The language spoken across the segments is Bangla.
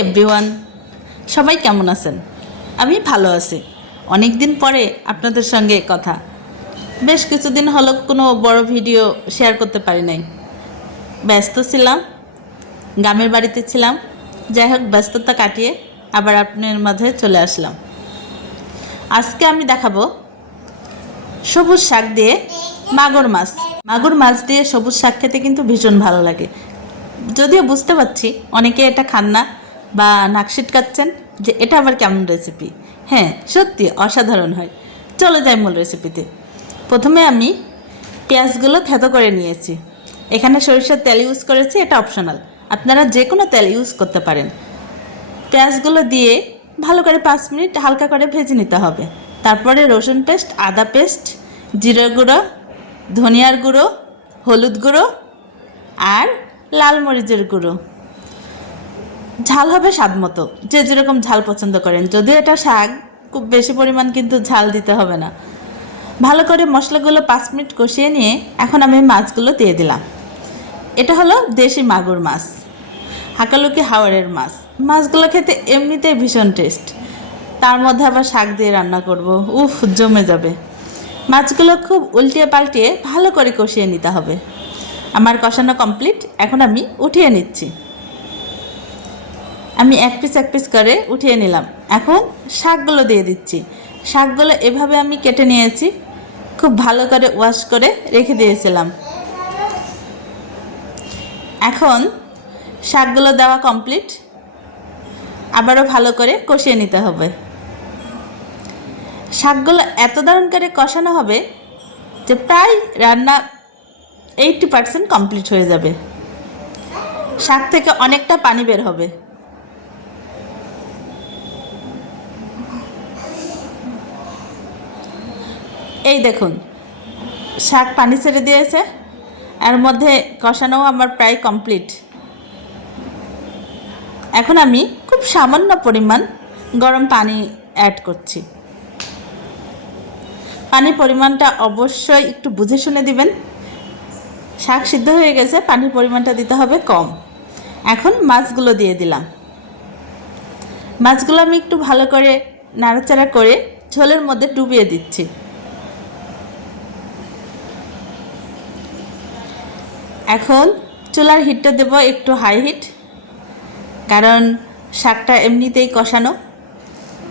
এভরিওয়ান, সবাই কেমন আছেন? আমি ভালো আছি। অনেক দিন পরে আপনাদের সঙ্গে কথা। বেশ কিছুদিন হলো কোনো বড় ভিডিও শেয়ার করতে পারি নাই। ব্যস্ত ছিলাম, গ্রামের বাড়িতে ছিলাম। যাই হোক, ব্যস্ততা কাটিয়ে আবার আপনার মাঝে চলে আসলাম। আজকে আমি দেখাবো সবুজ শাক দিয়ে মাগুর মাছ। মাগুর মাছ দিয়ে সবুজ শাক খেতে কিন্তু ভীষণ ভালো লাগে। যদিও বুঝতে পারছি, অনেকে এটা খান না। বা নাক সিটকাচ্ছেন যে এটা আবার কেমন রেসিপি হ্যাঁ সত্যি অসাধারণ হয়। চলে যাই মূল রেসিপিতে প্রথমে আমি পেঁয়াজগুলো থেতো করে নিয়েছি। এখানে সরিষার তেল ইউজ করেছি, এটা অপশনাল আপনারা যে কোনো তেল ইউজ করতে পারেন। পেঁয়াজগুলো দিয়ে ভালো করে পাঁচ মিনিট হালকা করে ভেজে নিতে হবে। তারপরে রসুন পেস্ট, আদা পেস্ট জিরে গুঁড়ো, ধনিয়ার গুঁড়ো, হলুদ গুঁড়ো আর লাল মরিচের গুঁড়ো। ঝাল হবে স্বাদ মতো। যে যেরকম ঝাল পছন্দ করেন। যদিও এটা শাক, খুব বেশি পরিমাণ কিন্তু ঝাল দিতে হবে না। ভালো করে মশলাগুলো পাঁচ মিনিট কষিয়ে নিয়ে এখন আমি মাছগুলো দিয়ে দিলাম। এটা হলো দেশি মাগুর মাছ, হাকালুকি হাওয়ারের মাছ। মাছগুলো খেতে এমনিতেই ভীষণ টেস্ট তার মধ্যে আবার শাক দিয়ে রান্না করব। উফ, জমে যাবে। মাছগুলো খুব উল্টিয়ে পাল্টিয়ে ভালো করে কষিয়ে নিতে হবে। আমার কষানো কমপ্লিট এখন আমি উঠিয়ে নিচ্ছি। আমি এক পিস এক পিস করে উঠিয়ে নিলাম। এখন শাকগুলো দিয়ে দিচ্ছি। শাকগুলো এভাবে আমি কেটে নিয়েছি। খুব ভালো করে ওয়াশ করে রেখে দিয়েছিলাম। এখন শাকগুলো দেওয়া কমপ্লিট আবারও ভালো করে কষিয়ে নিতে হবে। শাকগুলো এত দারুণ করে কষানো হবে যে প্রায় রান্না এইটটি পার্সেন্ট কমপ্লিট হয়ে যাবে। শাক থেকে অনেকটা পানি বের হবে। এই দেখুন, শাক পানি ছেড়ে দিয়েছে, এর মধ্যে কষানোও আমার প্রায় কমপ্লিট এখন আমি খুব সামান্য পরিমাণ গরম পানি অ্যাড করছি। পানির পরিমাণটা অবশ্যই একটু বুঝে শুনে দিবেন। শাক সিদ্ধ হয়ে গেছে, পানির পরিমাণটা দিতে হবে কম। এখন মাছগুলো দিয়ে দিলাম। মাছগুলো আমি একটু ভালো করে নাড়াচাড়া করে ঝোলের মধ্যে ডুবিয়ে দিচ্ছি। এখন চুলার হিটটা দেব একটু হাই হিট কারণ শাকটা এমনিতেই কষানো।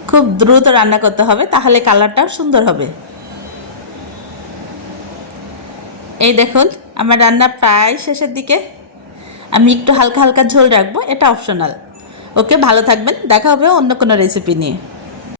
খুব দ্রুত রান্না করতে হবে, তাহলে কালারটাও সুন্দর হবে। এই দেখুন, আমার রান্না প্রায় শেষের দিকে। আমি একটু হালকা হালকা ঝোল রাখব, এটা অপশনাল ওকে, ভালো থাকবেন, দেখা হবে অন্য কোনো রেসিপি নিয়ে।